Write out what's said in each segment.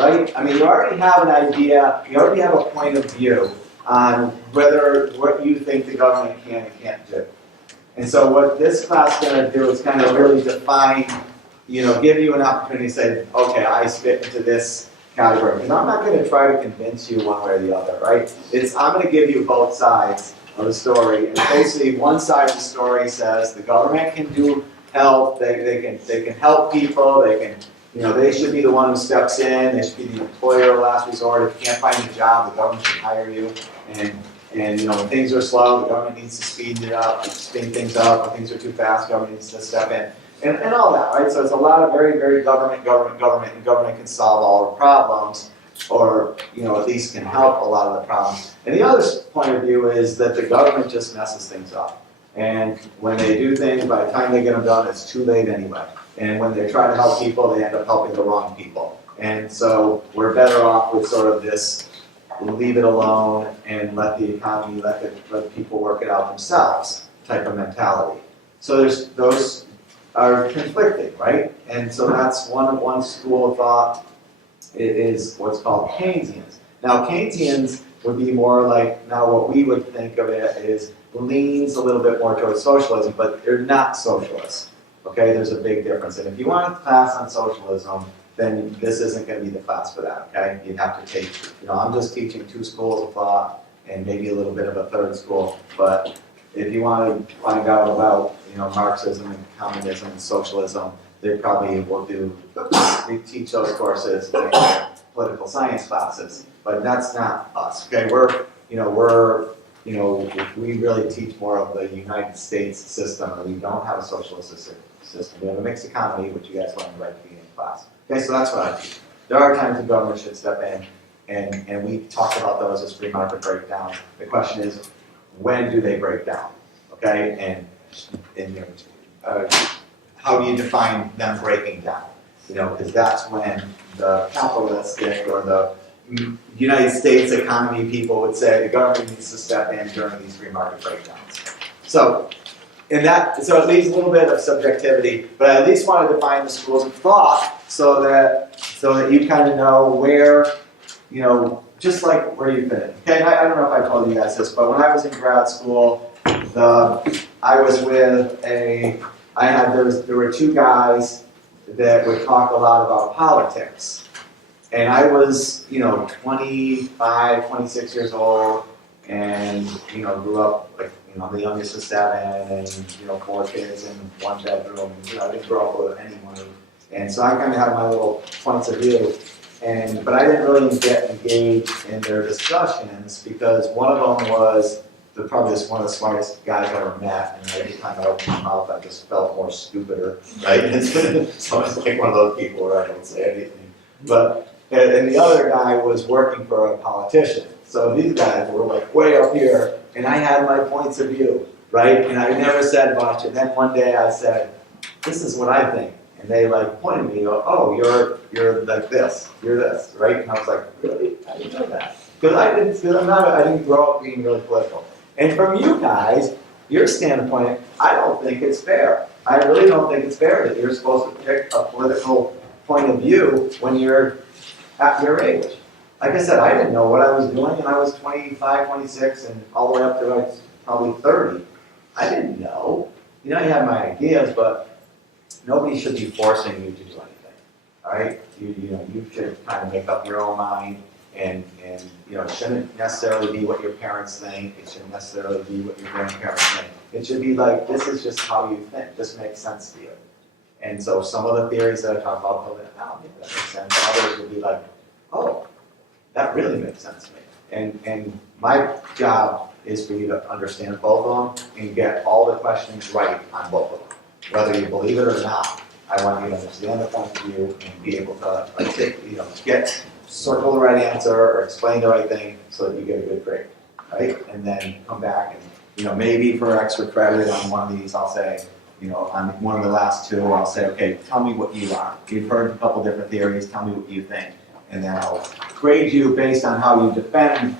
right? I mean, you already have an idea, you already have a point of view on what you think the government can and can't do. And so what this class is going to do is kind of really define, give you an opportunity to say, okay, I fit into this category. Because I'm not going to try to convince you one way or the other, right? I'm going to give you both sides of the story. And basically, one side of the story says the government can do help, they can help people, they should be the one who steps in, they should be the employer of last resort. If you can't find a job, the government should hire you. And when things are slow, the government needs to speed things up. When things are too fast, the government needs to step in. And all that, right? So it's a lot of very, very government, and government can solve all the problems, or at least can help a lot of the problems. And the other point of view is that the government just messes things up. And when they do things, by the time they get them done, it's too late anyway. And when they try to help people, they end up helping the wrong people. And so we're better off with sort of this leave it alone and let the economy, let people work it out themselves type of mentality. So those are conflicting, right? And so that's one school of thought is what's called Keynesians. Now Keynesians would be more like, now what we would think of it is leans a little bit more towards socialism, but they're not socialists. Okay, there's a big difference. And if you want a class on socialism, then this isn't going to be the class for that, okay? You'd have to take, I'm just teaching 2 schools of thought and maybe a little bit of a third school, but if you want to find out about, Marxism and communism and socialism, they probably will we teach those courses in political science classes, but that's not us, okay? We really teach more of the United States system, and we don't have a socialist system. We have a mixed economy, which you guys learned right at the beginning of class. Okay, so that's what I teach. There are times the government should step in, and we talk about those as free market breakdowns. The question is, when do they break down? Okay, and how do you define them breaking down? Because that's when the capitalistic or the United States economy people would say the government needs to step in during these free market breakdowns. So it leaves a little bit of subjectivity, but I at least want to define the schools of thought so that you kind of know where, just like where you fit in. Okay, I don't know if I told you guys this, but when I was in grad school, I was with there were 2 guys that would talk a lot about politics. And I was, 25, 26 years old, and, grew up, I'm the youngest of 7, and, 4 kids in 1 bedroom. I didn't grow up with any money. And so I kind of had my little points of view. But I didn't really get engaged in their discussions because one of them was probably one of the smartest guys I ever met, and every time I opened my mouth, I just felt more stupider, right? So I was like one of those people where I don't say anything. And the other guy was working for a politician. So these guys were like way up here, and I had my points of view, right? And I never said much. And then one day I said, "This is what I think." And they pointed at me, "Oh, you're like this, you're this, right?" And I was like, "Really? I didn't know that." Because I didn't grow up being really political. And from you guys, your standpoint, I don't think it's fair. I really don't think it's fair that you're supposed to pick a political point of view when you're at your age. Like I said, I didn't know what I was doing, and I was 25, 26, and all the way up to probably 30. I didn't know. You had my ideas, but nobody should be forcing you to do anything. All right? You should kind of make up your own mind. And it shouldn't necessarily be what your parents think. It shouldn't necessarily be what your grandparents think. It should be like, this is just how you think. This makes sense to you. And so some of the theories that I talk about, that makes sense. Others would be like, oh, that really makes sense to me. And my job is for you to understand both of them and get all the questions right on both of them. Whether you believe it or not, I want you to understand the point of view and be able to circle the right answer or explain the right thing so that you get a good grade, right? And then come back and, maybe for extra credit on one of these, I'll say, on one of the last 2, I'll say, okay, tell me what you are. You've heard a couple different theories, tell me what you think. And then I'll grade you based on how you defend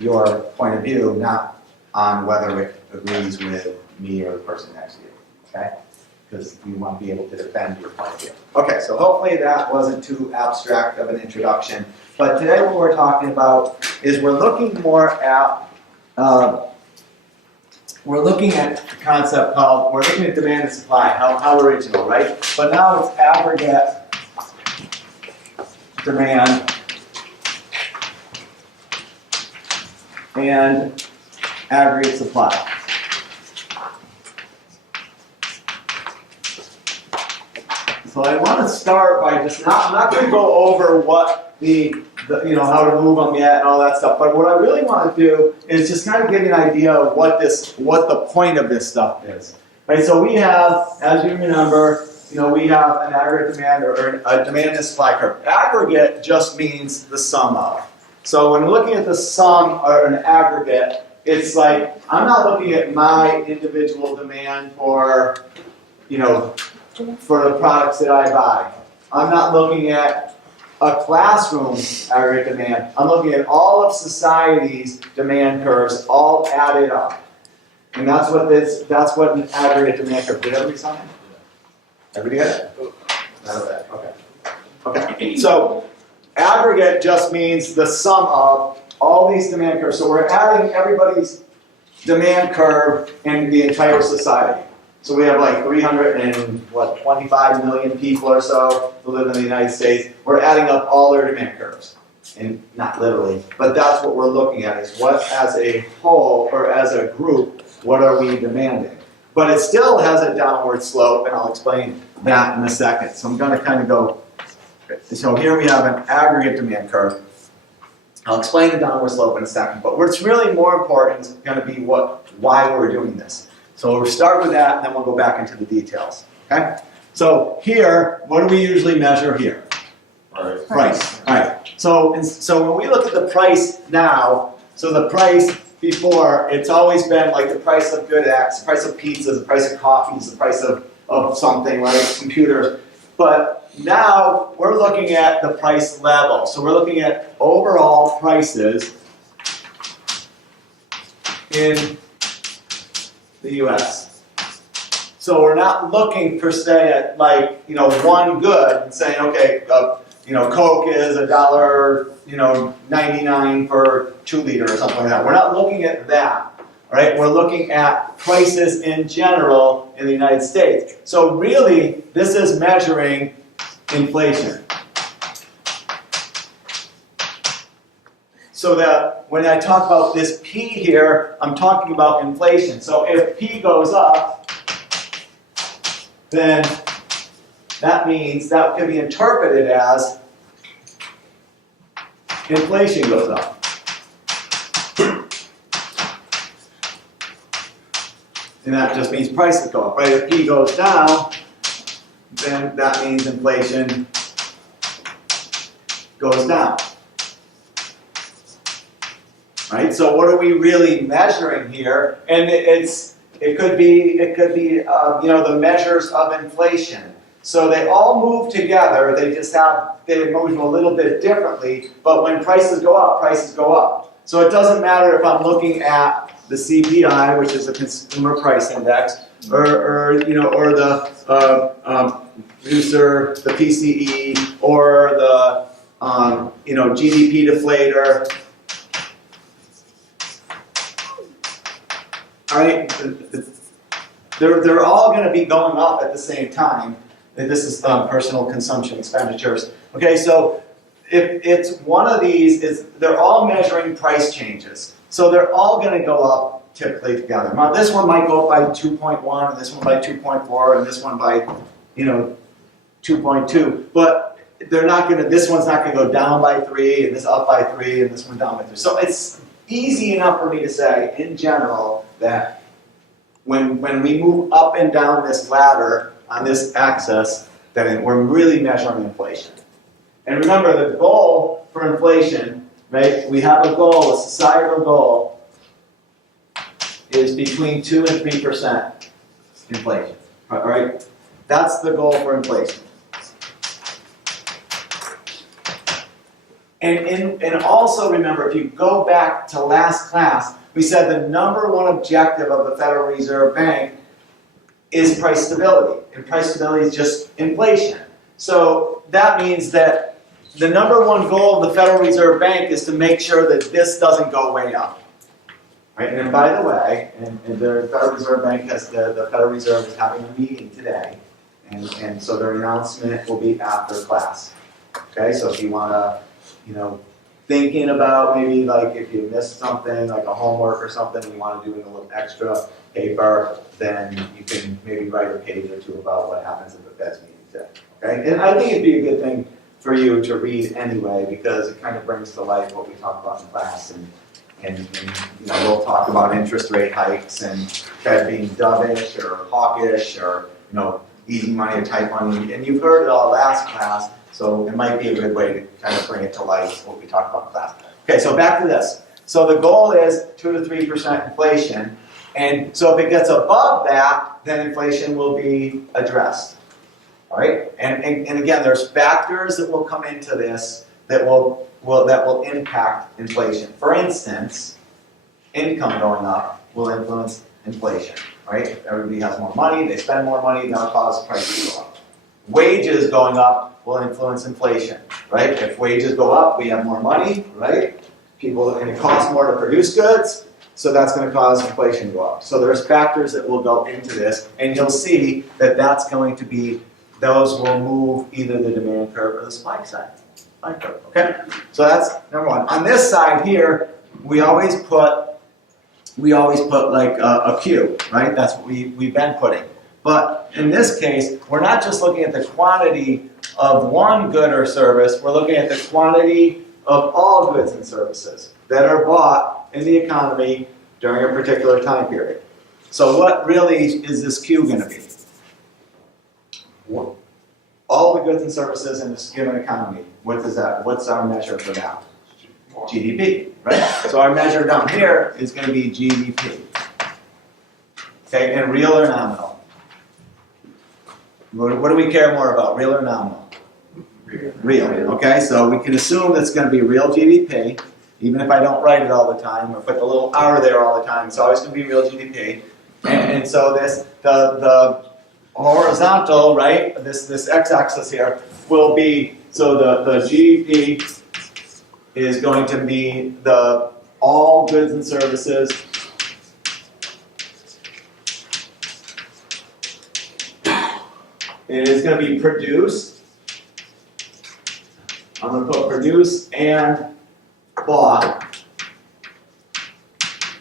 your point of view, not on whether it agrees with me or the person next to you, okay? because you want to be able to defend your point of view. Okay, so hopefully that wasn't too abstract of an introduction. But today what we're talking about is we're looking at a concept called, we're looking at demand and supply, how original, right? But now it's aggregate demand and aggregate supply. So I want to start by just I'm not going to go over what the how to move them yet and all that stuff. But what I really want to do is just kind of give you an idea of what the point of this stuff is. Right? So we have, as you remember, we have an aggregate demand or a demand and supply curve. Aggregate just means the sum of. So when we're looking at the sum or an aggregate, it's like I'm not looking at my individual demand for the products that I buy. I'm not looking at a classroom aggregate demand. I'm looking at all of society's demand curves all added up. And that's what an aggregate demand curve. Did everybody sign? Everybody get it? Okay. Okay. So aggregate just means the sum of all these demand curves. So we're adding everybody's demand curve in the entire society. So we have like 325 million people or so who live in the United States. We're adding up all their demand curves. And not literally, but that's what we're looking at, is what as a whole or as a group, what are we demanding? But it still has a downward slope, and I'll explain that in a second. So I'm going to kind of go, so here we have an aggregate demand curve. I'll explain the downward slope in a second, but what's really more important is going to be why we're doing this. So we'll start with that, and then we'll go back into the details. Okay? So here, what do we usually measure here? Price. All right. So when we look at the price now, so the price before, it's always been like the price of good X, the price of pizzas, the price of coffees, the price of something, right? Computers. But now we're looking at the price level. So we're looking at overall prices in the U.S. So we're not looking per se at one good and saying, okay, Coke is $1.99 for 2 liters or something like that. We're not looking at that, right? We're looking at prices in general in the United States. So really, this is measuring inflation. So that when I talk about this P here, I'm talking about inflation. So if P goes up, then that means that can be interpreted as inflation goes up. And that just means prices go up, right? If P goes down, then that means inflation goes down. Right? So what are we really measuring here? And it could be the measures of inflation. So they all move together. They move a little bit differently. But when prices go up, prices go up. So it doesn't matter if I'm looking at the CPI, which is the Consumer Price Index, or the producer, the PCE, or the GDP deflator. All right, they're all going to be going up at the same time. This is personal consumption expenditures. Okay, so if it's one of these, they're all measuring price changes. So they're all going to go up typically together. Now this one might go up by 2.1, and this one by 2.4, and this one by 2.2. But they're not going to. This one's not going to go down by 3, and this up by 3, and this one down by 3. So it's easy enough for me to say, in general, that when we move up and down this ladder on this axis, then we're really measuring inflation. And remember, the goal for inflation, right? We have a goal, a societal goal, is between 2 and 3% inflation. All right? That's the goal for inflation. And also remember, if you go back to last class, we said the number one objective of the Federal Reserve Bank is price stability. And price stability is just inflation. So that means that the number one goal of the Federal Reserve Bank is to make sure that this doesn't go way up. Right? And then by the way, and the Federal Reserve Bank has, the Federal Reserve is having a meeting today. And so their announcement will be after class. Okay, so if you want to, you know, thinking about maybe like if you missed something, like a homework or something, you want to do a little extra paper, then you can maybe write a page or two about what happens at the Fed's meeting today. Okay, and I think it'd be a good thing for you to read anyway because it kind of brings to life what we talk about in class, and you know, we'll talk about interest rate hikes and Fed being dovish or hawkish or, you know, easy money or tight money, and you've heard it all last class, so it might be a good way to kind of bring it to life, what we talked about in class. Okay, so back to this. So the goal is 2 to 3% inflation, and so if it gets above that, then inflation will be addressed. All right, and again, there's factors that will come into this that will impact inflation. For instance, income going up will influence inflation. Right? If everybody has more money, they spend more money, that'll cause prices to go up. Wages going up will influence inflation, right? If wages go up, we have more money, right? People, and it costs more to produce goods, so that's going to cause inflation to go up. So there's factors that will go into this, and you'll see that that's going to be, those will move either the demand curve or the supply side. Supply curve, okay? So that's number one. On this side here, we always put like a Q, right? That's what we've been putting. But in this case, we're not just looking at the quantity of one good or service, we're looking at the quantity of all goods and services that are bought in the economy during a particular time period. So what really is this Q going to be? All the goods and services in this given economy. What is that? What's our measure for that? GDP, right? So our measure down here is going to be GDP. Okay, and real or nominal? What do we care more about, real or nominal? Real, okay? So we can assume that's going to be real GDP, even if I don't write it all the time, or put the little R there all the time, it's always going to be real GDP. And so this, the horizontal, right, this x-axis here will be, so the GDP is going to be the all goods and services it is going to be produced. I'm going to put produced and bought.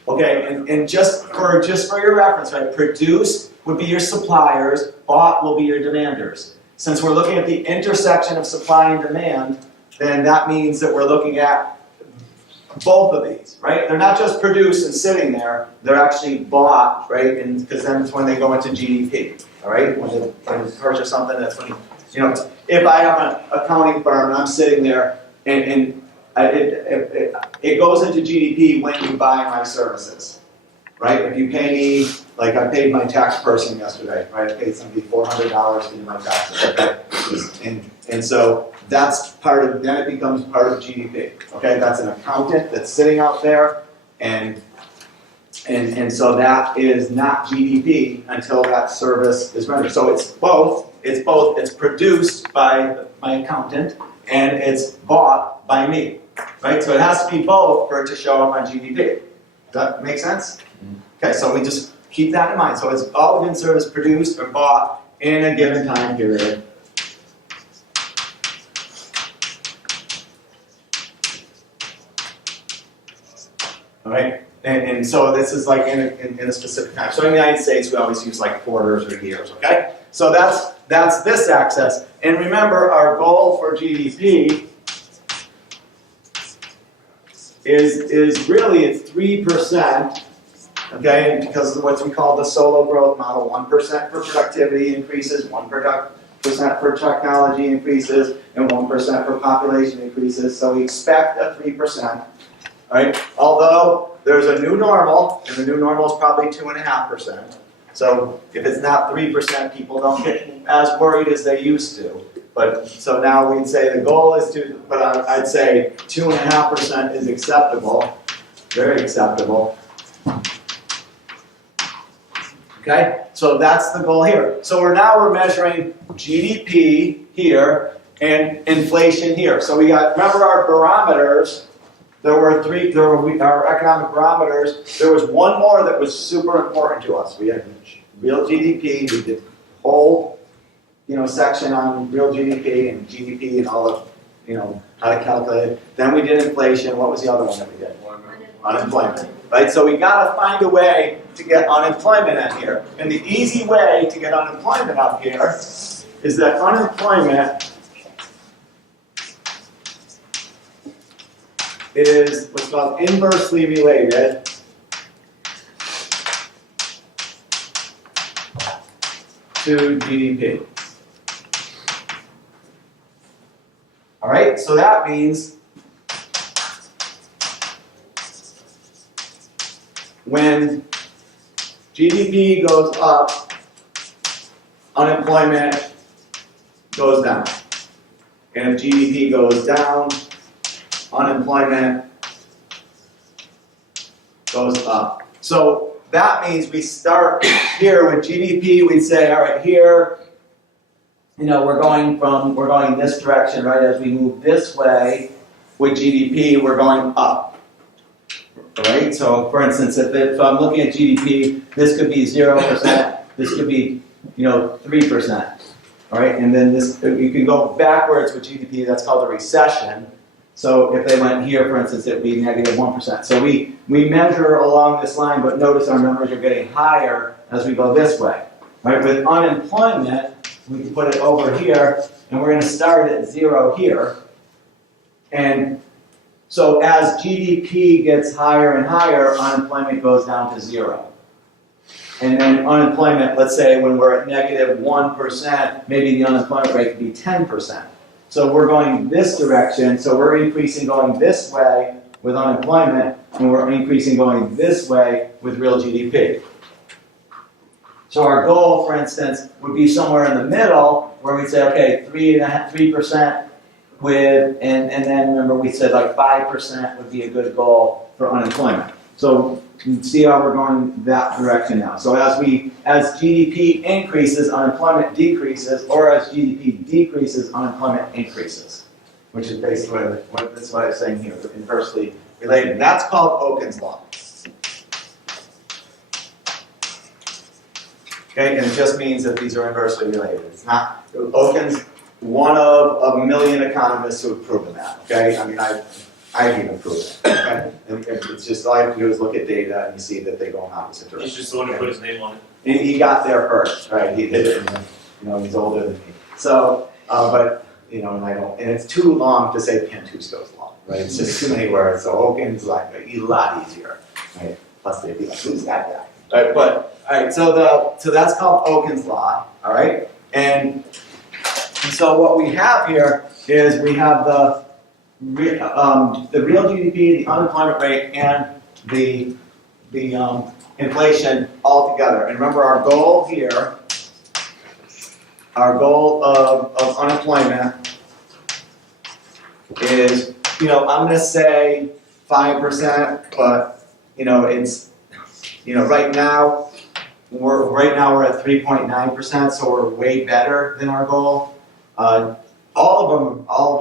Okay, and just for your reference, right? Produced would be your suppliers, bought will be your demanders. Since we're looking at the intersection of supply and demand, then that means that we're looking at both of these, right? They're not just produced and sitting there, they're actually bought, right? And because then it's when they go into GDP, all right? When you purchase something, that's when, you know, if I have an accounting firm and I'm sitting there and it goes into GDP when you buy my services, right? If you pay me, like I paid my tax person yesterday, right? I paid somebody $400 to do my taxes, okay? And so that's part of, then it becomes part of GDP, okay? That's an accountant that's sitting out there, and so that is not GDP until that service is rendered. So it's both, it's produced by my accountant, and it's bought by me, right? So it has to be both for it to show up on GDP. Does that make sense? Okay, so we just keep that in mind. So it's all goods and service produced or bought in a given time period. All right, and so this is like in a specific time. So in the United States, we always use like quarters or years. Okay, so that's this axis. And remember, our goal for GDP is really at 3%. Okay, because of what we call the solo growth model, 1% for productivity increases, 1% for technology increases, and 1% for population increases. So we expect a 3%. Right? Although there's a new normal, and the new normal is probably 2.5%. So if it's not 3%, people don't get as worried as they used to. But so now we'd say the goal is to, but I'd say 2.5% is acceptable, very acceptable. Okay, so that's the goal here. So we're measuring GDP here and inflation here. So we got, remember our barometers, our economic barometers, there was one more that was super important to us. We had real GDP, we did the whole, section on real GDP and GDP and all of, how to calculate it. Then we did inflation. What was the other one that we did? Unemployment. Right? So we gotta find a way to get unemployment in here. And the easy way to get unemployment up here is that unemployment is what's called inversely related to GDP. All right, so that means when GDP goes up, unemployment goes down. And if GDP goes down, unemployment goes up. So that means we start here with GDP, we'd say, all right, here, we're going this direction, right? As we move this way with GDP, we're going up. Right? So for instance, if I'm looking at GDP, this could be 0%, this could be 3%. All right, and then you can go backwards with GDP, that's called a recession. So if they went here, for instance, it would be negative 1%. So we measure along this line, but notice our numbers are getting higher as we go this way. Right? With unemployment, we can put it over here, and we're going to start at 0 here. And so as GDP gets higher and higher, unemployment goes down to 0. And then unemployment, let's say when we're at negative 1%, maybe the unemployment rate could be 10%. So we're going this direction, so we're increasing going this way with unemployment, and we're increasing going this way with real GDP. So our goal, for instance, would be somewhere in the middle, where we'd say, okay, 3% with, and then remember we said like 5% would be a good goal for unemployment. So you can see how we're going that direction now. So as GDP increases, unemployment decreases, or as GDP decreases, unemployment increases, which is basically that's what I'm saying here, inversely related. That's called Oken's law. Okay, and it just means that these are inversely related. It's not Oken's one of a million economists who have proven that. Okay, I mean I've even proven it. Okay, and it's just all I have to do is look at data and you see that they go in opposite directions. He's just the one who put his name on it. And he got there first, right? He did it, and he's older than me. So, but and I don't, and it's too long to say Pantusko's law, right? It's just too many words. So Oken's like a lot easier, right? Plus they'd be like, who's that guy? Right? But all right, so that's called Oken's law, all right? And so what we have here is we have the real GDP, the unemployment rate, and the inflation all together. And remember, our goal here, our goal of unemployment is, I'm going to say 5%, but it's, right now we're at 3.9%, so we're way better than our goal. All of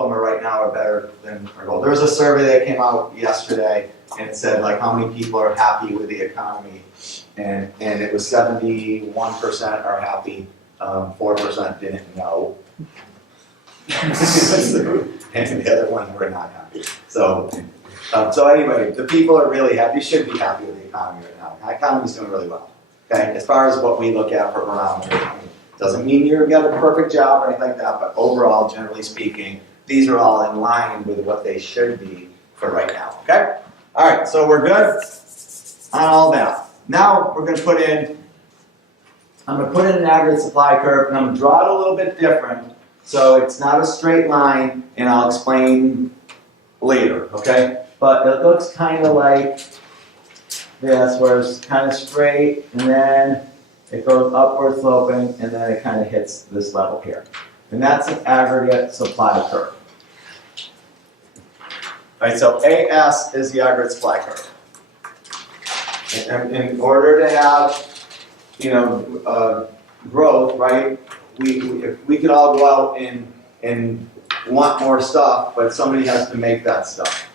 them are right now are better than our goal. There was a survey that came out yesterday, and it said like how many people are happy with the economy, and it was 71% are happy, 4% didn't know, and the other ones were not happy. So anyway, the people are really happy. You should be happy with the economy right now. The economy's doing really well. Okay, as far as what we look at for barometers. Doesn't mean you're going to get a perfect job or anything like that, but overall, generally speaking, these are all in line with what they should be for right now, okay? All right, so we're good on all that. Now we're going to put in, I'm going to put in an aggregate supply curve, and I'm going to draw it a little bit different, so it's not a straight line, and I'll explain later, okay? But it looks kind of like this, where it's kind of straight, and then it goes upward sloping, and then it kind of hits this level here. And that's an aggregate supply curve. All right, so AS is the aggregate supply curve. And in order to have growth, right? If we could all go out and want more stuff, but somebody has to make that stuff.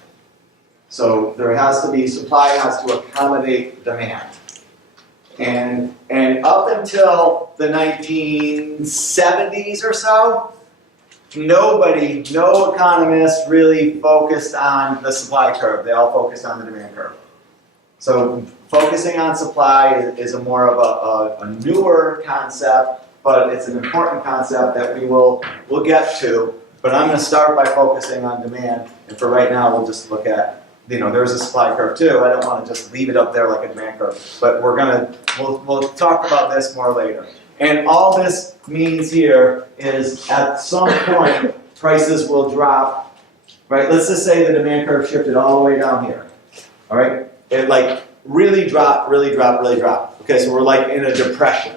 So there has to be, supply has to accommodate demand. And up until the 1970s or so, no economist really focused on the supply curve. They all focused on the demand curve. So focusing on supply is a more of a newer concept, but it's an important concept that we'll get to. But I'm going to start by focusing on demand, and for right now, we'll just look at, there's a supply curve too. I don't want to just leave it up there like a demand curve, but we'll talk about this more later. And all this means here is at some point, prices will drop, right? Let's just say the demand curve shifted all the way down here, all right? It like really dropped. Okay, so we're like in a depression.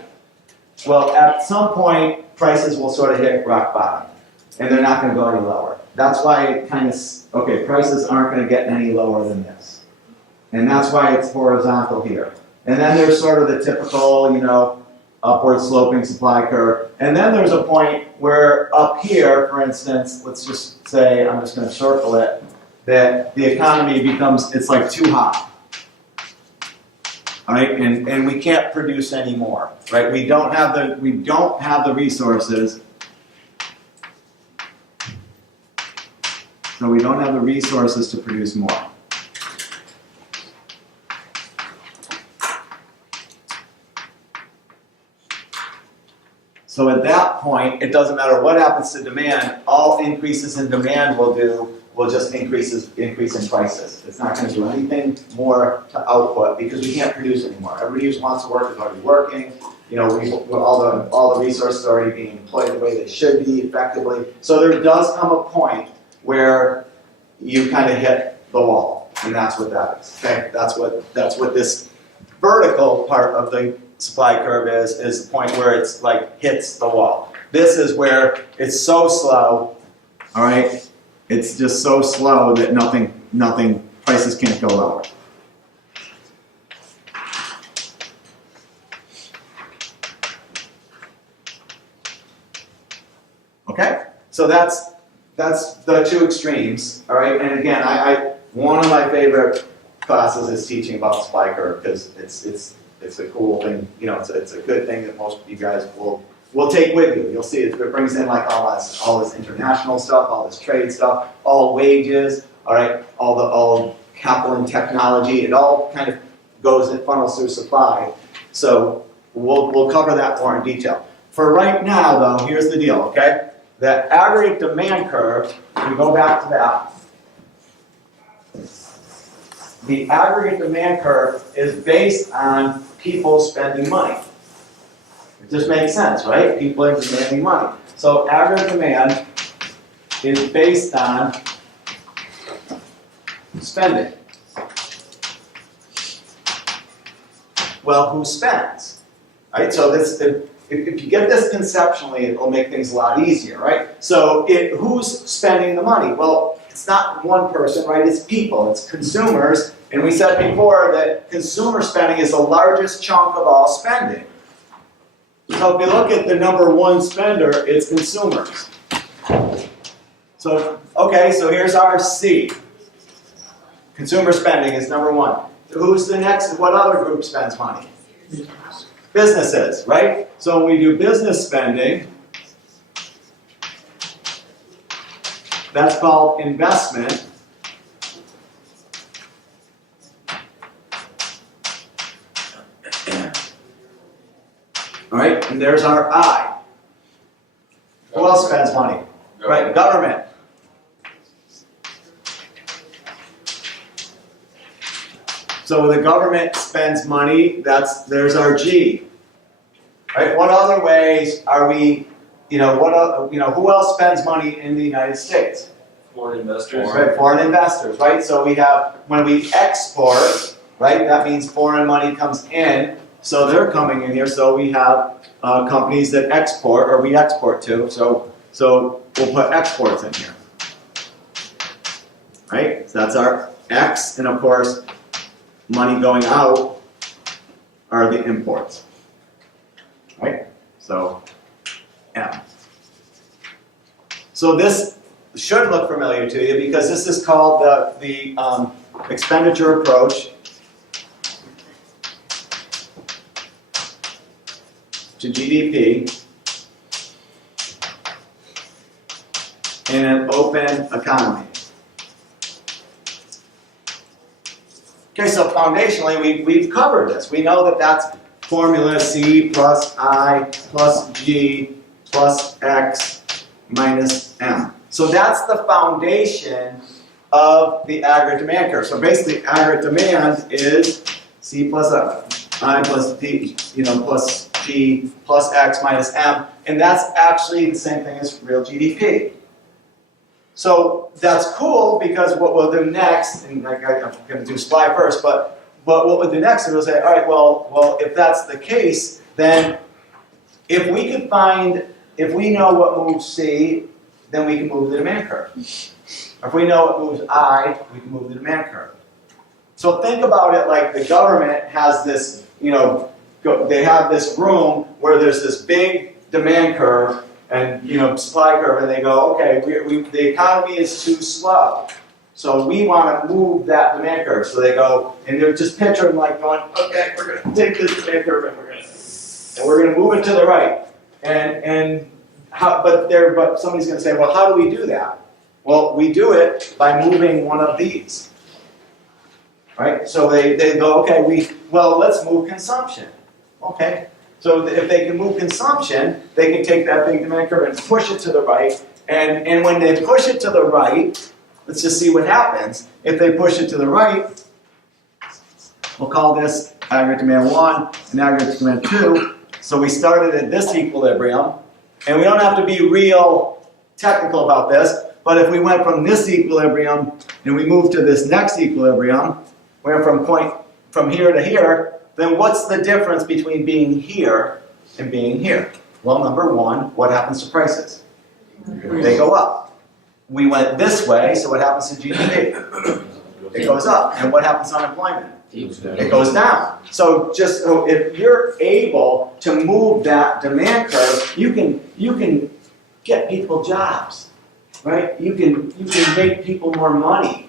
Well, at some point, prices will sort of hit rock bottom, and they're not going to go any lower. That's why it kind of, prices aren't going to get any lower than this. And that's why it's horizontal here. And then there's sort of the typical, upward sloping supply curve. And then there's a point where up here, for instance, let's just say, I'm just going to circle it, that the economy becomes, it's like too hot. All right, and we can't produce anymore, right? We don't have the resources. So we don't have the resources to produce more. So at that point, it doesn't matter what happens to demand, all increases in demand will just increase in prices. It's not going to do anything more to output because we can't produce anymore. Everybody who wants to work is already working. All the resources are already being employed the way they should be effectively. So there does come a point where you kind of hit the wall, and that's what that is. Okay, that's what this vertical part of the supply curve is the point where it's like hits the wall. This is where it's so slow, all right. It's just so slow that prices can't go lower. Okay, so that's the two extremes, all right? And again, one of my favorite classes is teaching about supply curve because it's a cool thing, it's a good thing that most of you guys will take with you. You'll see it brings in like all this international stuff, all this trade stuff, all wages, all right, all capital and technology. It all kind of funnels through supply. So we'll cover that more in detail. For right now, though, here's the deal, okay? The aggregate demand curve, if we go back to that, the aggregate demand curve is based on people spending money. It just makes sense, right? People are demanding money. So aggregate demand is based on spending. Well, who spends? Right? So if you get this conceptually, it will make things a lot easier, right? So who's spending the money? Well, it's not one person, right? It's people, it's consumers. And we said before that consumer spending is the largest chunk of all spending. So if you look at the number one spender, it's consumers. So, okay, so here's our C. Consumer spending is number one. Who's the next? What other group spends money? Businesses, right? So when we do business spending, that's called investment. All right, and there's our I. Who else spends money? Right, government. So the government spends money, there's our G. Right? What other ways are we, who else spends money in the United States? Foreign investors. Right, foreign investors, right? So we have, when we export, right, that means foreign money comes in, so they're coming in here, so we have companies that export, or we export to, so we'll put exports in here. Right? So that's our X, and of course, money going out are the imports. right? So, M. So this should look familiar to you because this is called the expenditure approach to GDP in an open economy. Okay, so foundationally, we've covered this. We know that that's formula C plus I plus G plus X minus M. So that's the foundation of the aggregate demand curve. So basically, aggregate demand is C plus I plus D, plus G plus X minus M, and that's actually the same thing as real GDP. So that's cool because what we'll do next, and I'm going to do supply first, but what we'll do next is we'll say, all right, well, if that's the case, then if we know what moves C, then we can move the demand curve. If we know what moves I, we can move the demand curve. So think about it like the government has this, they have this room where there's this big demand curve and supply curve, and they go, okay, the economy is too slow, so we want to move that demand curve. So they go, and they're just picturing like going, okay, we're going to take this demand curve and we're going to move it to the right. But somebody's going to say, well, how do we do that? Well, we do it by moving one of these, right? So they go, okay, let's move consumption, okay. So if they can move consumption, they can take that big demand curve and push it to the right. And when they push it to the right, let's just see what happens. If they push it to the right, we'll call this aggregate demand 1 and aggregate demand 2. So we started at this equilibrium. And we don't have to be real technical about this, but if we went from this equilibrium and we moved to this next equilibrium, went from here to here, then what's the difference between being here and being here? Well, number one, what happens to prices? They go up. We went this way, so what happens to GDP? It goes up. And what happens to unemployment? It goes down. So if you're able to move that demand curve, you can get people jobs, right? You can make people more money,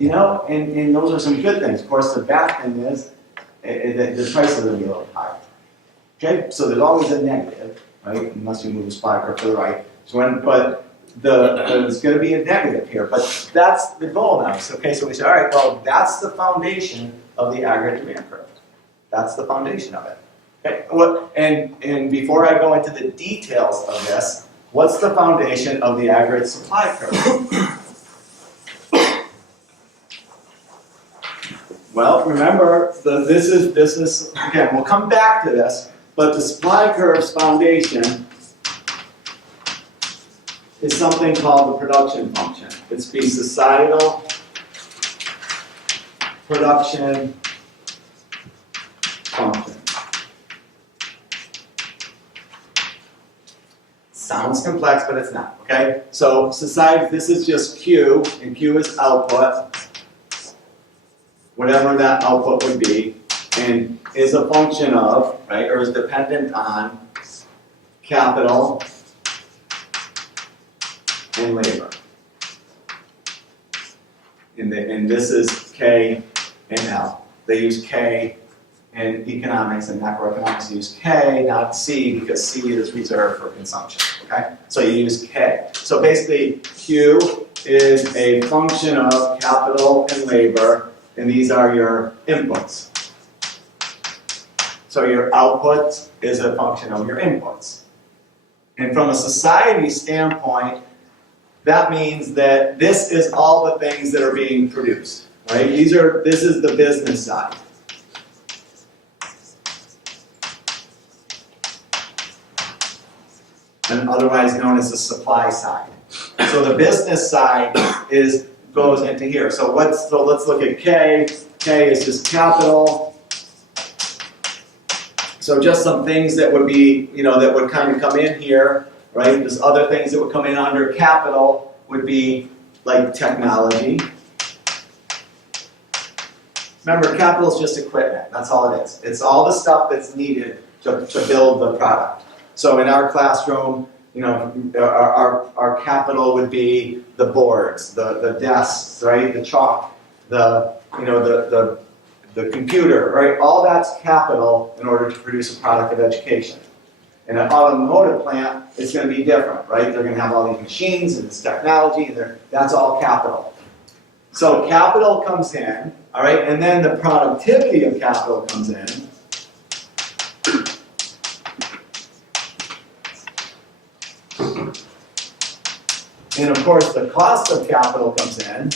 and those are some good things. Of course, the bad thing is the prices are going to be a little higher. Okay, so there's always a negative, right? Unless you move the supply curve to the right. There's going to be a negative here, but that's the goal now. Okay, so we say, all right, well, that's the foundation of the aggregate demand curve. That's the foundation of it. Okay, and before I go into the details of this, what's the foundation of the aggregate supply curve? Well, remember, this is again, we'll come back to this, but the supply curve's foundation is something called the production function. It's the societal production function. Sounds complex, but it's not, okay? So society, this is just Q, and Q is output, whatever that output would be, and is a function of, right, or is dependent on capital and labor. And this is K and L. They use K in economics and macroeconomics. They use K, not C, because C is reserved for consumption. Okay? So you use K. So basically, Q is a function of capital and labor, and these are your inputs. So your output is a function of your inputs. And from a society standpoint, that means that this is all the things that are being produced, right? This is the business side. And otherwise known as the supply side. So the business side goes into here. So let's look at K. K is just capital. So just some things that would be, that would kind of come in here, right? There's other things that would come in under capital would be like technology. Remember, capital is just equipment. That's all it is. It's all the stuff that's needed to build the product. So in our classroom, our capital would be the boards, the desks, right, the chalk, the computer, right? All that's capital in order to produce a product of education. In an automotive plant, it's going to be different, right? They're going to have all these machines and this technology, and that's all capital. So capital comes in, all right, and then the productivity of capital comes in. And of course, the cost of capital comes in.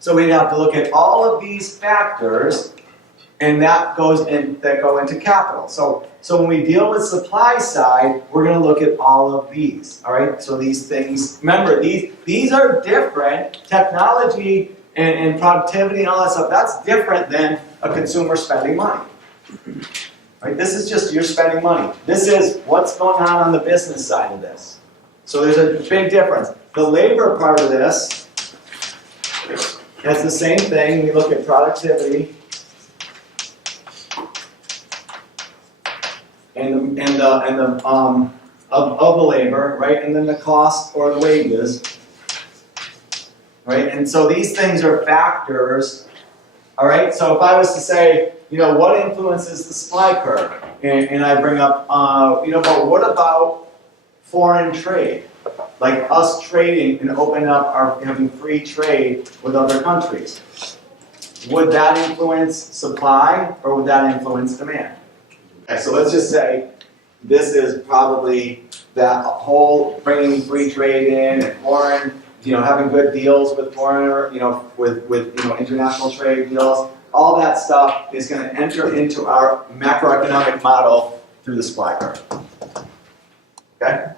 So we have to look at all of these factors, and that go into capital. So when we deal with supply side, we're going to look at all of these. All right. So these things, remember, these are different. Technology and productivity and all that stuff. That's different than a consumer spending money. Right? This is just you're spending money. This is what's going on the business side of this. So there's a big difference. The labor part of this has the same thing. We look at productivity and the of the labor, right? And then the cost or the wages, right? And so these things are factors. All right. So if I was to say, what influences the supply curve? And I bring up, but what about foreign trade? Like us trading and opening up having free trade with other countries. Would that influence supply or would that influence demand? Okay, so let's just say this is probably that whole bringing free trade in and foreign, having good deals with foreigner, with international trade deals. All that stuff is going to enter into our macroeconomic model through the supply curve. Okay?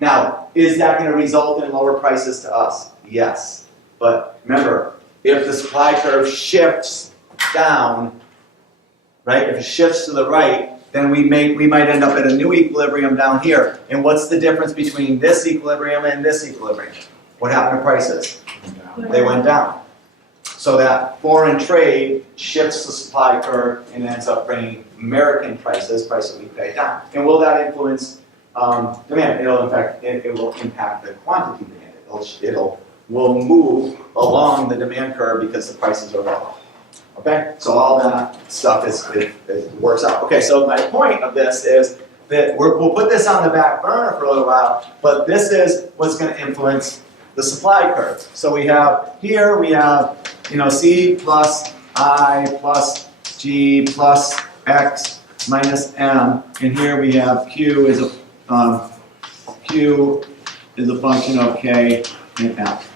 Now, is that going to result in lower prices to us? Yes. But remember, if the supply curve shifts down, right? If it shifts to the right, then we might end up at a new equilibrium down here. And what's the difference between this equilibrium and this equilibrium? What happened to prices? They went down. So that foreign trade shifts the supply curve and ends up bringing American prices we pay down. And will that influence demand? It will impact the quantity demand. Will move along the demand curve because the prices are low. Okay, so all that stuff it works out. Okay, so my point of this is that we'll put this on the back burner for a little while, but this is what's going to influence the supply curve. So we have C plus I plus G plus X minus M, and here we have Q is a function of K and F,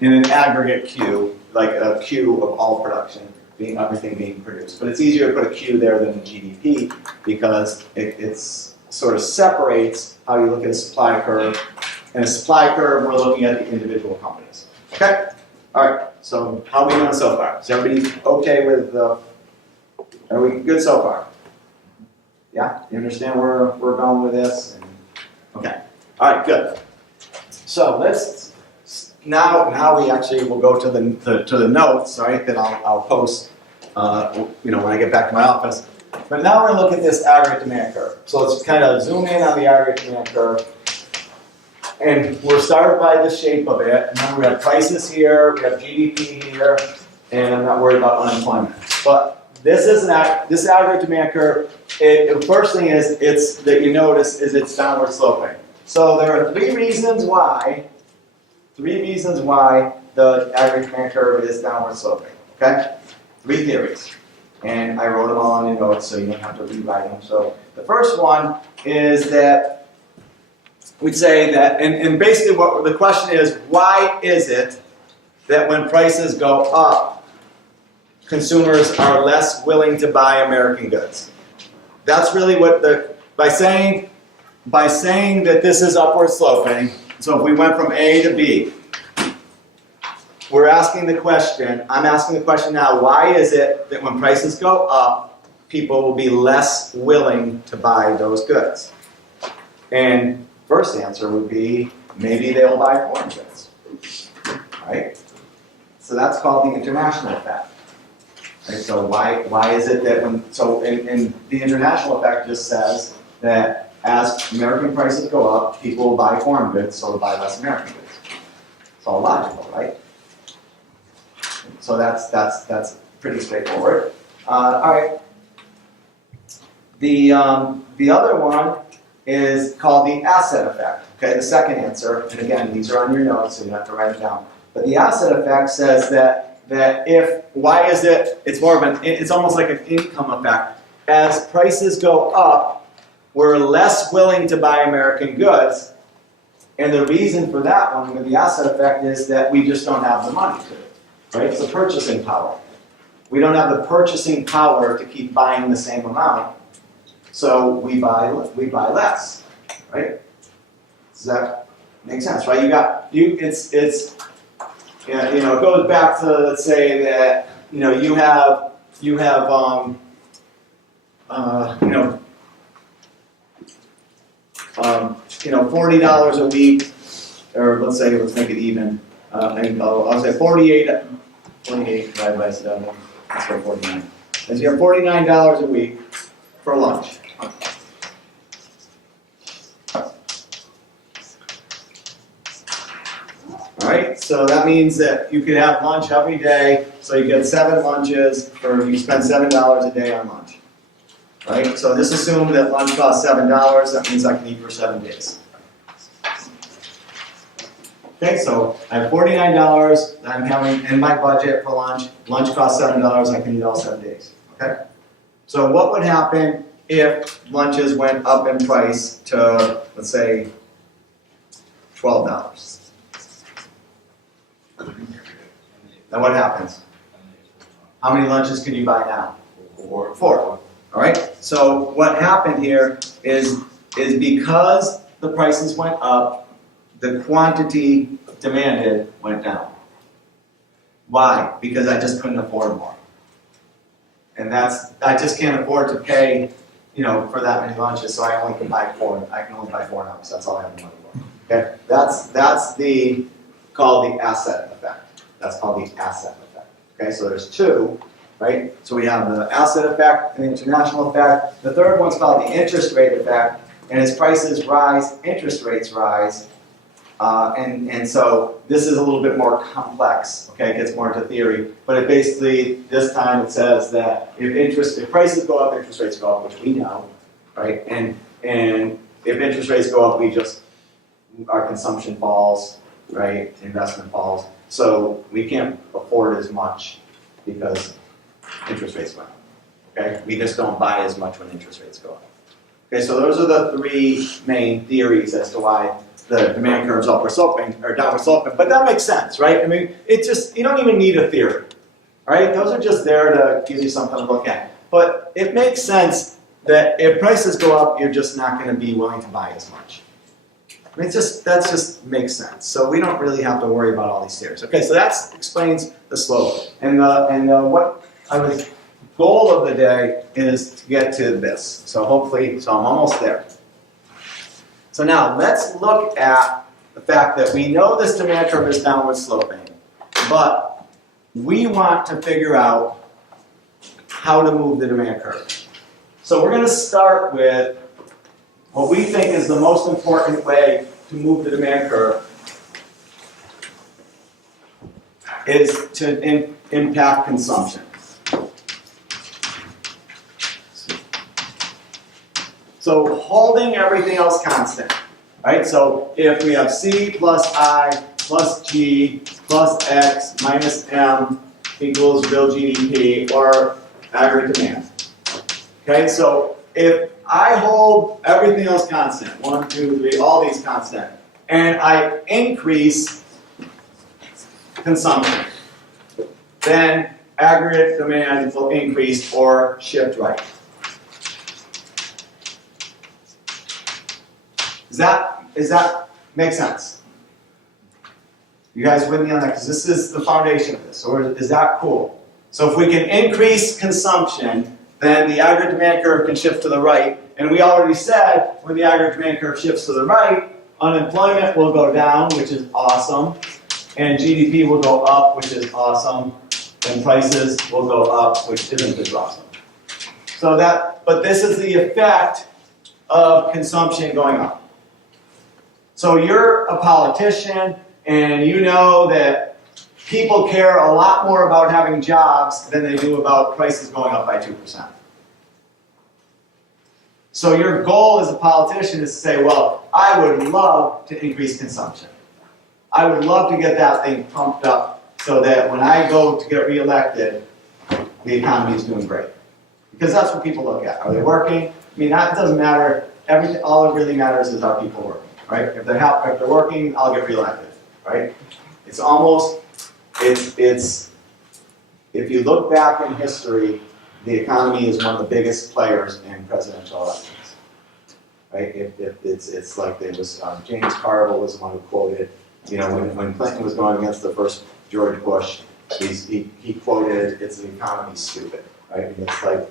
in an aggregate Q, like a Q of all production, everything being produced. But it's easier to put a Q there than a GDP because it's sort of separates how you look at a supply curve. And a supply curve, we're looking at the individual companies. Okay? All right. So how are we doing so far? Is everybody okay with are we good so far? Yeah? You understand where we're going with this? Okay. All right, good. So let's now we actually will go to the notes, right, that I'll post when I get back to my office. But now we're going to look at this aggregate demand curve. So let's kind of zoom in on the aggregate demand curve. And we're started by the shape of it. Remember, we have prices here, we have GDP here, and I'm not worried about unemployment. But this aggregate demand curve. The first thing that you notice is it's downward sloping. So there are three reasons why the aggregate demand curve is downward sloping. Okay, 3 theories, and I wrote them all on your notes, so you don't have to rewrite them. So the first one is that. We'd say that, and basically what the question is, why is it that when prices go up, consumers are less willing to buy American goods? That's really what by saying that this is upward sloping, so if we went from A to B, I'm asking the question now, why is it that when prices go up, people will be less willing to buy those goods? And first answer would be, maybe they'll buy foreign goods, right? So that's called the international effect. Right? So why is it that in the international effect just says that as American prices go up, people will buy foreign goods, so they'll buy less American goods. It's all logical, right? So that's pretty straightforward. All right. The other one is called the asset effect. Okay, the second answer, and again, these are on your notes, so you have to write it down. But the asset effect says that why is it? It's more of it's almost like an income effect. As prices go up, we're less willing to buy American goods, and the reason for that one with the asset effect is that we just don't have the money to, right? It's the purchasing power. We don't have the purchasing power to keep buying the same amount, so we buy less, right? Does that make sense, right? It goes back to, let's say that you have $40 a week, or let's make it even. I'll say 48 divided by 7. Let's go 49. As you have $49 a week for lunch. Alright, so that means that you could have lunch every day, so you get 7 lunches, or you spend $7 a day on lunch. Right? So just assume that lunch costs $7, that means I can eat for 7 days. Okay, so I have $49 that I'm having in my budget for lunch. Lunch costs $7, I can eat all 7 days. Okay? So what would happen if lunches went up in price to, let's say, $12? Then what happens? How many lunches can you buy now? 4. All right. So what happened here is because the prices went up, the quantity demanded went down. Why? Because I just couldn't afford more, and I just can't afford to pay, for that many lunches. So I only can buy 4. I can only buy 4 now because that's all I have the money for. Okay. That's called the asset effect. That's called the asset effect. Okay, so there's 2, right? So we have the asset effect and the international effect. The third one's called the interest rate effect. And as prices rise, interest rates rise. And so this is a little bit more complex. Okay, it gets more into theory. But it basically, this time it says that if prices go up, interest rates go up, which we know, right? And if interest rates go up, our consumption falls, right? Investment falls. So we can't afford as much because interest rates went up. Okay? We just don't buy as much when interest rates go up. Okay, so those are the 3 main theories as to why the demand curve is upward sloping or downward sloping. But that makes sense, right? I mean, you don't even need a theory. Right? Those are just there to give you something to look at. But it makes sense that if prices go up, you're just not going to be willing to buy as much. I mean, that just makes sense. So we don't really have to worry about all these theories. Okay, so that explains the slope. And what goal of the day is to get to this. So I'm almost there. So now let's look at the fact that we know this demand curve is downward sloping, but we want to figure out how to move the demand curve. So we're going to start with what we think is the most important way to move the demand curve is to impact consumption. So holding everything else constant, right? So if we have C plus I plus G plus X minus M equals real GDP or aggregate demand. Okay, so if I hold everything else constant, 1, 2, 3, all these constant, and I increase consumption, then aggregate demand will increase or shift right. Does that make sense? You guys with me on that? Because this is the foundation of this. Or is that cool? So if we can increase consumption, then the aggregate demand curve can shift to the right. And we already said when the aggregate demand curve shifts to the right, unemployment will go down, which is awesome. And GDP will go up, which is awesome. then prices will go up, which isn't as awesome. So that, but this is the effect of consumption going up. So you're a politician, and you know that people care a lot more about having jobs than they do about prices going up by 2%. So your goal as a politician is to say, well, I would love to increase consumption. I would love to get that thing pumped up so that when I go to get reelected, the economy is doing great. Because that's what people look at. Are they working? I mean, that doesn't matter. Everything, all it really matters is are people working, right? If they're working, I'll get reelected, right? It's almost, if you look back in history, the economy is one of the biggest players in presidential elections, right? It's like there was, James Carville was the one who quoted, when Clinton was going against the first George Bush, he quoted, "It's the economy's stupid," right? And it's like,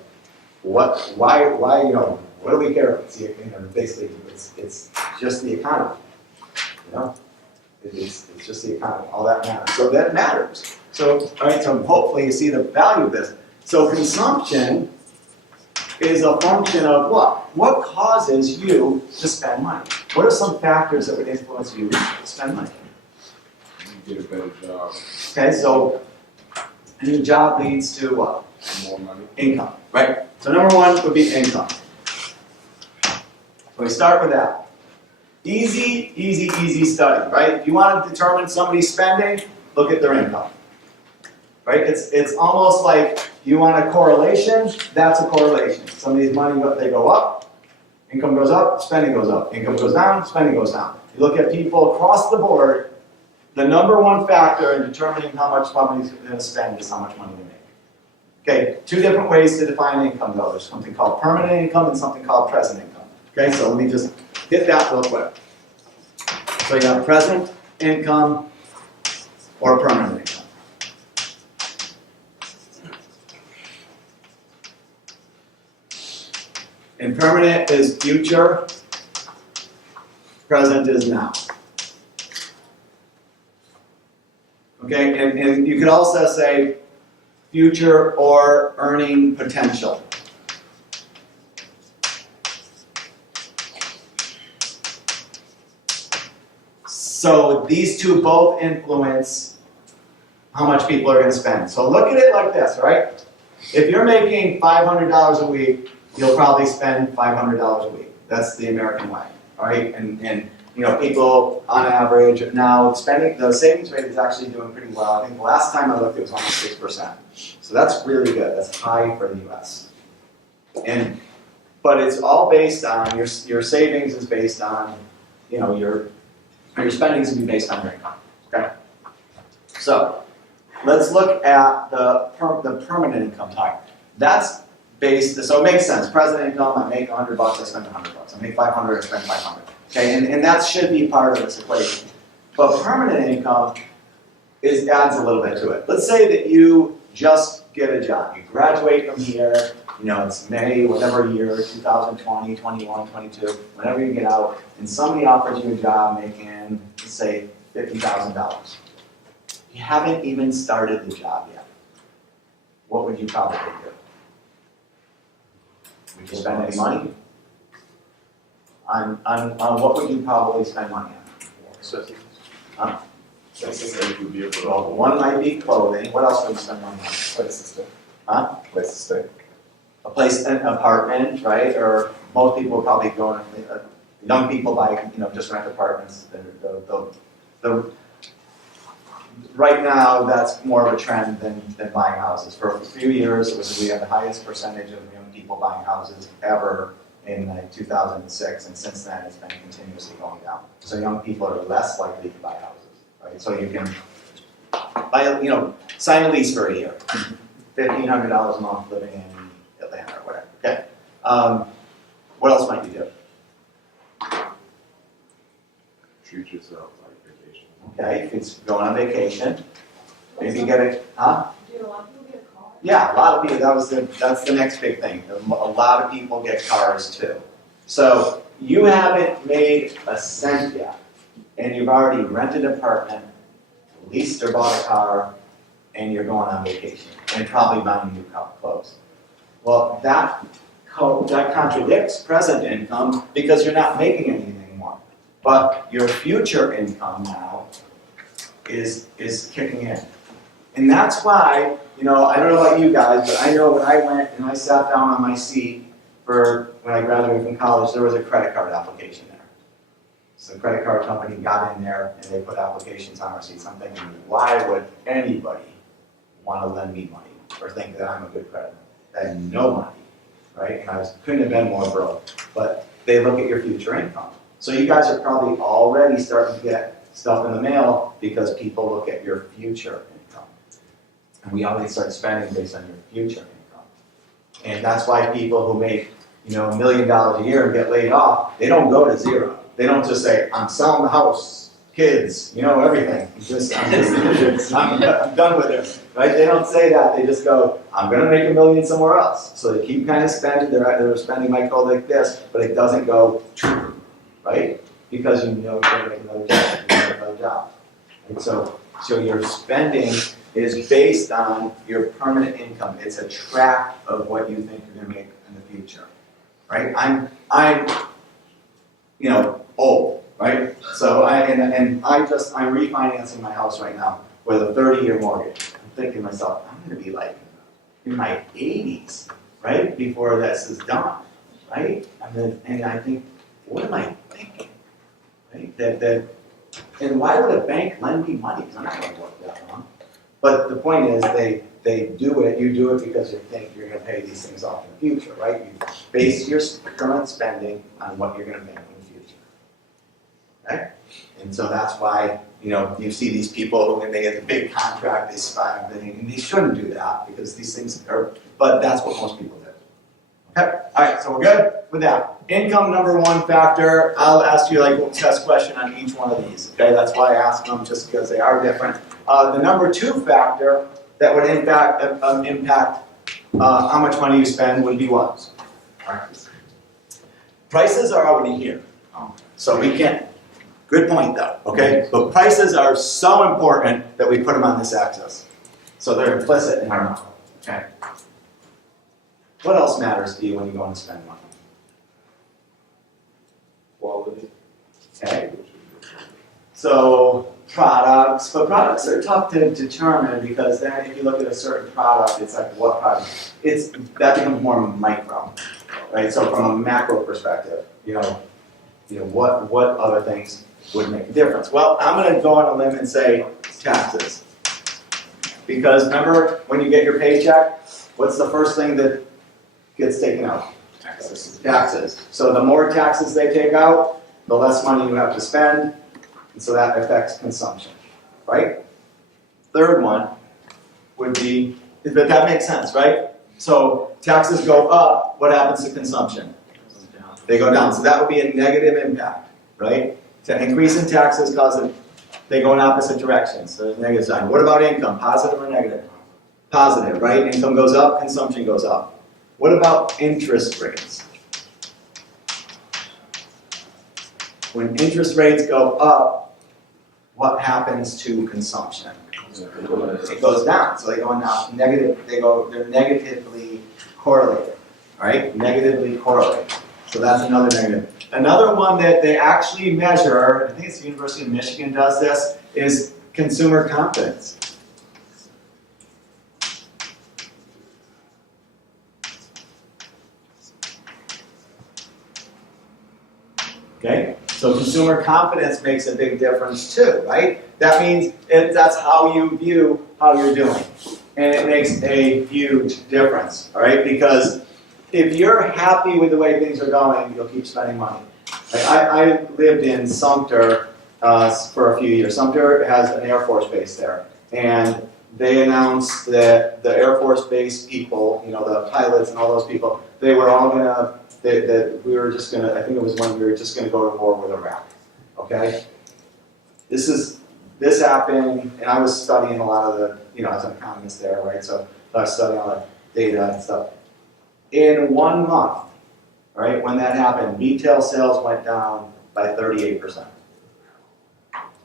why, what do we care about? Basically, it's just the economy, It's just the economy, all that matters. So that matters. So, all right, so hopefully you see the value of this. So consumption is a function of what? What causes you to spend money? What are some factors that would influence you to spend money? You get a better job. Okay, so a new job leads to what? More money. Income, right? So number one would be income. So we start with that. Easy study, right? If you want to determine somebody's spending, look at their income. Right? It's almost like you want a correlation, that's a correlation. Somebody's money, they go up, income goes up, spending goes up. Income goes down, spending goes down. You look at people across the board, the number one factor in determining how much somebody's going to spend is how much money they make. Okay, two different ways to define income though. There's something called permanent income and something called present income. Okay, so let me just hit that real quick. So you have present income or permanent income. And permanent is future, present is now. Okay, and you could also say future or earning potential. So these two both influence how much people are going to spend. So look at it like this, right? If you're making $500 a week, you'll probably spend $500 a week. That's the American way, all right? And people on average now spending, the savings rate is actually doing pretty well. I think the last time I looked, it was almost 6%. So that's really good. That's high for the U.S. But it's all based on your savings is based on, your spending is going to be based on your income. Okay. So let's look at the permanent income type. That's based. So it makes sense. Present income. I make $100. I spend $100. I make $500. I spend $500. Okay, and that should be part of this equation. But permanent income adds a little bit to it. Let's say that you just get a job. You graduate from here, it's May, whatever year, 2020, 21, 22, whenever you get out, and somebody offers you a job making, let's say, $50,000. You haven't even started the job yet. What would you probably do? Would you spend any money? On what would you probably spend money on? Huh? Well, one might be clothing. What else would you spend money on? Place to stay. Huh? Place to stay. A place, an apartment, right? Or most people probably go. Young people buy, just rent apartments. Right now, that's more of a trend than buying houses. For a few years, we had the highest percentage of young people buying houses ever in 2006, and since then it's been continuously going down. So young people are less likely to buy houses, right? So you can buy, sign a lease for a year, $1,500 a month living in Atlanta or whatever. Okay. What else might you do? Treat yourself like vacation. Okay, if it's going on vacation, maybe get a, huh? Do a lot of people get a car? Yeah, a lot of people, that's the next big thing. A lot of people get cars too. So you haven't made a cent yet, and you've already rented an apartment, leased or bought a car, and you're going on vacation and probably buying new clothes. Well, that contradicts present income because you're not making anything more. But your future income now is kicking in. And that's why, I don't know about you guys, but I know when I went and I sat down on my seat for when I graduated from college, there was a credit card application there. So the credit card company got in there and they put applications on our seats. I'm thinking, why would anybody want to lend me money or think that I'm a good creditor? I had no money, right? And couldn't have been more broke. But they look at your future income. So you guys are probably already starting to get stuff in the mail because people look at your future income. And we always start spending based on your future income. And that's why people who make, $1 million a year and get laid off, they don't go to zero. They don't just say, I'm selling the house, kids, everything. I'm done with it, right? They don't say that. They just go, I'm going to make $1 million somewhere else. So they keep kind of spending. Their spending might go like this, but it doesn't go, right? Because you're going to make another job. And so your spending is based on your permanent income. It's a track of what you think you're going to make in the future, right? I'm old, right? So I'm refinancing my house right now with a 30-year mortgage. I'm thinking to myself, I'm going to be like in my 80s, right? Before this is done, right? And I think, what am I thinking? Right? And why would a bank lend me money? Because I'm not going to work that long. But the point is, they do it. You do it because you think you're going to pay these things off in the future, right? You base your current spending on what you're going to make in the future, right? And so that's why you see these people when they get the big contract, they spend, and they shouldn't do that because these things are. But that's what most people do. Okay. All right. So we're good with that. Income, number one factor. I'll ask you a test question on each one of these. Okay. That's why I ask them, just because they are different. The number two factor that would impact how much money you spend would be what? Prices. Prices are already here. So we can't. Good point though, okay? But prices are so important that we put them on this axis. So they're implicit in our model, okay? What else matters to you when you go and spend money? Quality. Okay. So products, but products are tough to determine because then if you look at a certain product, it's like what product? That becomes more micro, right? So from a macro perspective, what other things would make a difference? Well, I'm going to go on a limb and say taxes, because remember when you get your paycheck, what's the first thing that gets taken out? Taxes. Taxes. So the more taxes they take out, the less money you have to spend. And so that affects consumption, right? Third one would be, but that makes sense, right? So taxes go up, what happens to consumption? They go down. So that would be a negative impact, right? To increase in taxes causes they go in opposite directions. So there's a negative side. What about income? Positive or negative? Positive, right? Income goes up, consumption goes up. What about interest rates? When interest rates go up, what happens to consumption? It goes down. So they go now negative. They're negatively correlated. All right, negatively correlated. So that's another negative. Another one that they actually measure, I think it's the University of Michigan does this, is consumer confidence. Okay, so consumer confidence makes a big difference too, right? That means that's how you view how you're doing. And it makes a huge difference, all right? Because if you're happy with the way things are going, you'll keep spending money. Like I lived in Sumter for a few years. Sumter has an Air Force base there. And they announced that the Air Force base people, the pilots and all those people, they were all going to, that we were just going to, I think it was when we were just going to go to war with Iraq. Okay? This happened, and I was studying a lot of the, as an economist there, right? So I was studying all the data and stuff. In 1 month, right, when that happened, retail sales went down by 38%.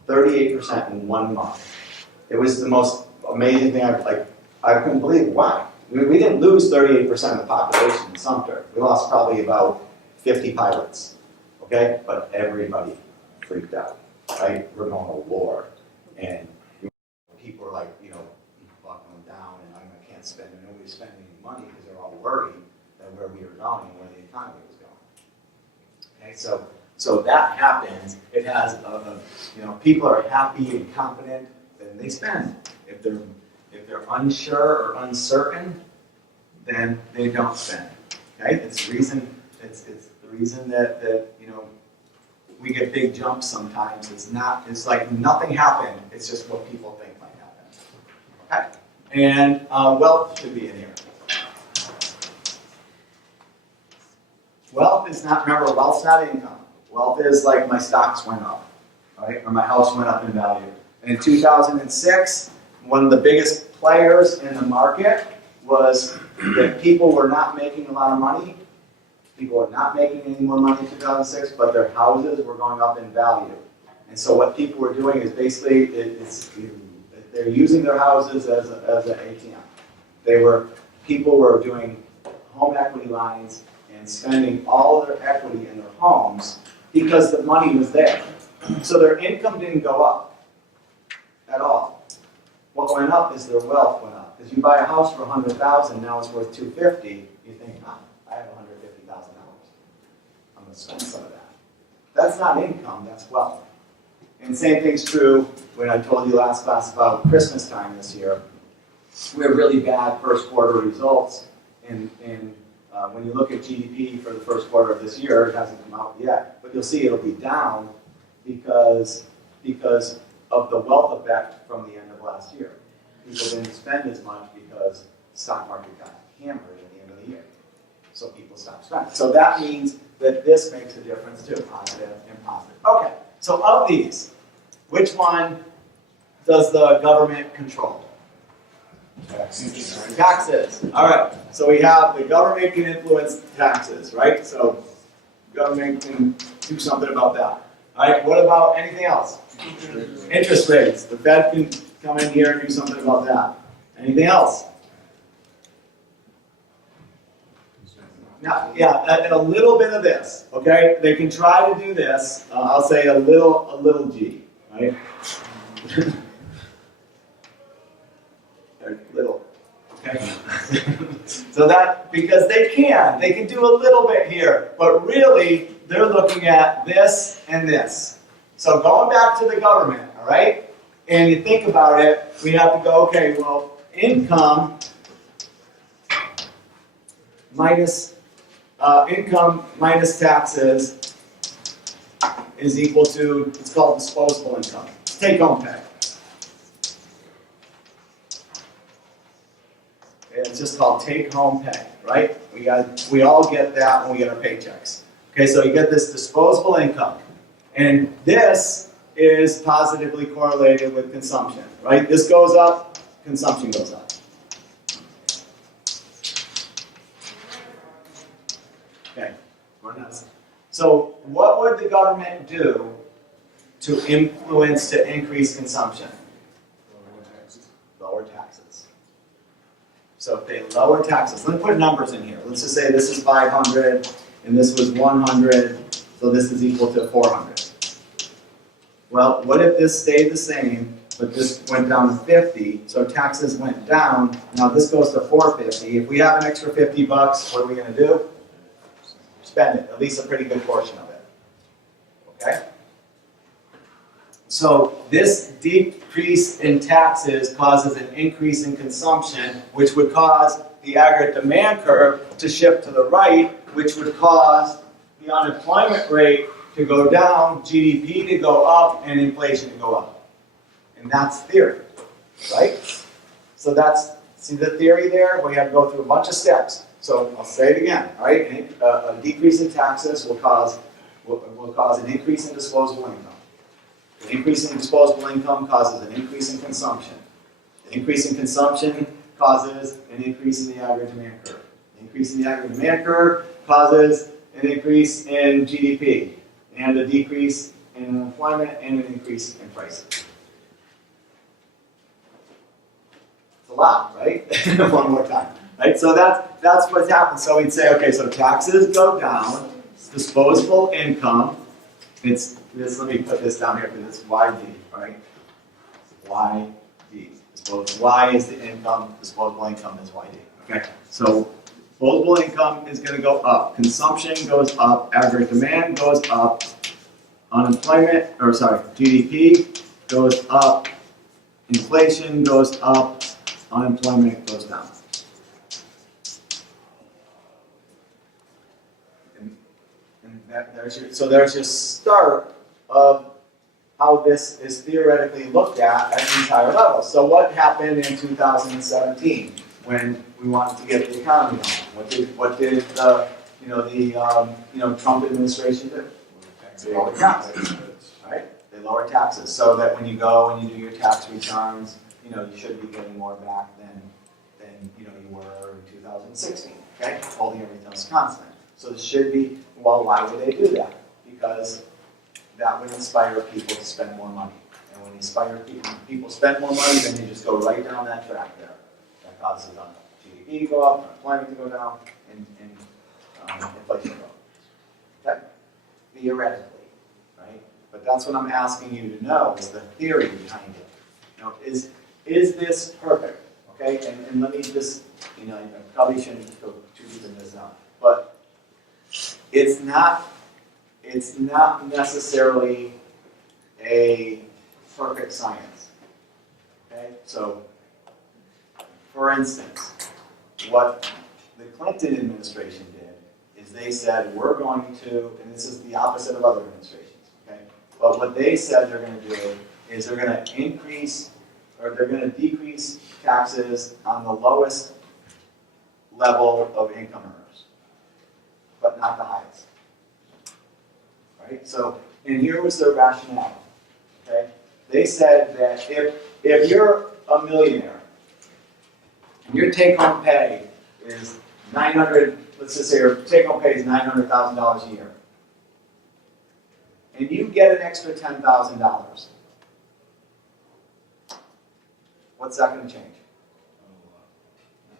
38% in 1 month. It was the most amazing thing, I couldn't believe why. I mean, we didn't lose 38% of the population in Sumter. We lost probably about 50 pilots, okay? But everybody freaked out, right? We're going to war. And people are like, buckling down, and I can't spend, and nobody's spending any money because they're all worried that where we were going and where the economy was going. Okay, so that happens. It has, people are happy and confident, then they spend. If they're unsure or uncertain, then they don't spend. Okay, it's the reason. It's the reason that we get big jumps sometimes. It's like nothing happened. It's just what people think might happen. Okay, and wealth should be in here. Wealth is not. Remember, wealth's not income. Wealth is like my stocks went up, right, or my house went up in value. And in 2006, one of the biggest players in the market was that people were not making a lot of money. People were not making any more money in 2006, but their houses were going up in value. And so what people were doing is basically, they're using their houses as an ATM. People were doing home equity lines and spending all of their equity in their homes because the money was there. So their income didn't go up at all. What went up is their wealth went up. Because you buy a house for $100,000, now it's worth $250,000. You think, I have $150,000. I'm going to spend some of that. That's not income, that's wealth. And same thing's true when I told you last class about Christmas time this year. We have really bad first quarter results. And when you look at GDP for the first quarter of this year, it hasn't come out yet, but you'll see it'll be down because of the wealth effect from the end of last year. People didn't spend as much because the stock market got hammered at the end of the year. So people stopped spending. So that means that this makes a difference too, positive and positive. Okay, so of these, which one does the government control? Taxes. All right, so we have the government can influence taxes, right? So government can do something about that. All right, what about anything else? Interest rates. The Fed can come in here and do something about that. Anything else? Now, yeah, and a little bit of this, okay? They can try to do this. I'll say a little g, right? Little, okay? So that, because they can do a little bit here, but really, they're looking at this and this. So going back to the government, all right? And you think about it, we have to go, okay, well, income minus taxes is equal to, it's called disposable income. Take-home pay. It's just called take-home pay, right? We all get that when we get our paychecks. Okay, so you get this disposable income. And this is positively correlated with consumption, right? This goes up, consumption goes up. Okay, so what would the government do to influence, to increase consumption? Lower taxes. So if they lower taxes, let's put numbers in here. Let's just say this is 500 and this was 100, so this is equal to 400. Well, what if this stayed the same, but this went down to 50, so taxes went down, now this goes to 450. If we have an extra 50 bucks, what are we going to do? Spend it, at least a pretty good portion of it. Okay? So this decrease in taxes causes an increase in consumption, which would cause the aggregate demand curve to shift to the right, which would cause the unemployment rate to go down, GDP to go up, and inflation to go up. And that's theory, right? So that's, see the theory there? We have to go through a bunch of steps. So I'll say it again, all right? A decrease in taxes will cause an increase in disposable income. An increase in disposable income causes an increase in consumption. An increase in consumption causes an increase in the aggregate demand curve. An increase in the aggregate demand curve causes an increase in GDP, and a decrease in employment, and an increase in prices. lot, right? One more time, right? So that's what's happened. So we'd say, okay, so taxes go down, disposable income, it's this, let me put this down here because it's YD, right? YD. Y is the income, disposable income is YD. Okay, so disposable income is going to go up, consumption goes up, aggregate demand goes up, unemployment, or sorry, GDP goes up, inflation goes up, unemployment goes down. And there's your start of how this is theoretically looked at these higher levels. So what happened in 2017 when we wanted to get the economy on? What did the Trump administration do? They lowered taxes, right? They lowered taxes so that when you go and you do your tax returns, you should be getting more back than you were in 2016. Okay, holding everything else constant. So this should be, well, why would they do that? Because that would inspire people to spend more money. And when you inspire people spend more money, then you just go right down that track there. That causes GDP to go up, unemployment to go down, and inflation to go up. Okay? Theoretically, right? But that's what I'm asking you to know is the theory behind it. Is this perfect? Okay? And let me just, I probably shouldn't go too deep in this now, but it's not necessarily a perfect science. Okay? So, for instance, what the Clinton administration did is they said, we're going to, and this is the opposite of other administrations, okay? But what they said they're going to do is they're going to increase, or they're going to decrease taxes on the lowest level of income earners, but not the highest. Right? So, and here was their rationale. Okay? They said that if you're a millionaire and your take-home pay is let's just say your take-home pay is $900,000 a year, and you get an extra $10,000, what's that going to change?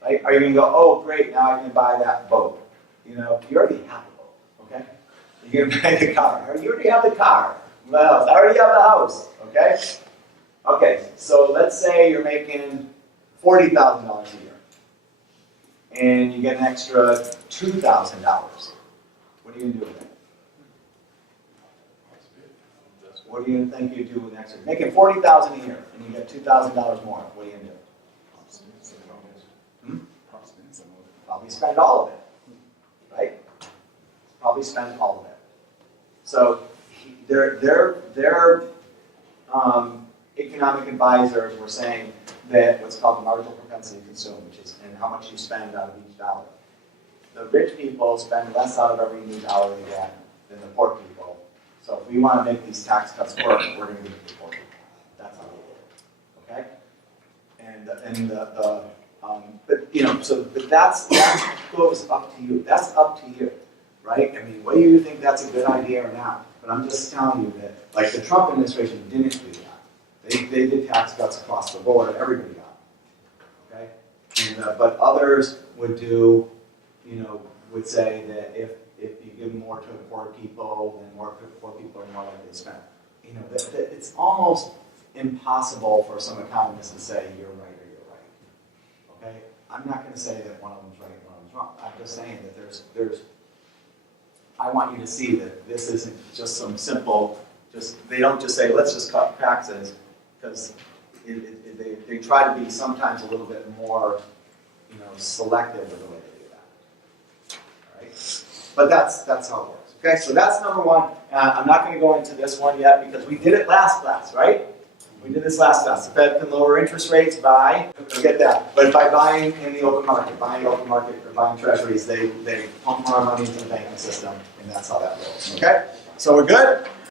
Right? Are you going to go, oh great, now I can buy that boat? You already have a boat, okay? You're going to buy the car. You already have the car. Well, I already have the house, okay? Okay, so let's say you're making $40,000 a year, and you get an extra $2,000. What are you going to do with it? What do you think you do with an extra? Making $40,000 a year, and you get $2,000 more. What are you going to do? Probably spend all of it, right? Probably spend all of it. So their economic advisors were saying that what's called the marginal propensity to consume, which is and how much you spend out of each dollar. The rich people spend less out of every new dollar they get than the poor people. So if we want to make these tax cuts work, we're going to give it to the poor people. That's how we do it. Okay? But that goes up to you. That's up to you, right? I mean, whether you think that's a good idea or not. But I'm just telling you that, like the Trump administration didn't do that. They did tax cuts across the board. Everybody got it. Okay? But others would do, would say that if you give more to the poor people, then more poor people are more likely to spend. That it's almost impossible for some economists to say you're right or you're right. Okay? I'm not going to say that one of them's right and one of them's wrong. I'm just saying that there's. I want you to see that this isn't just some simple. They don't just say let's just cut taxes because they try to be sometimes a little bit more, selective with the way they do that. All right? But that's how it works. Okay, so that's number one. I'm not going to go into this one yet because we did it last class, right? We did this last class. The Fed can lower interest rates by, forget that, but by buying in the open market, or buying treasuries, they pump more money into the banking system, and that's how that goes. Okay? So we're good?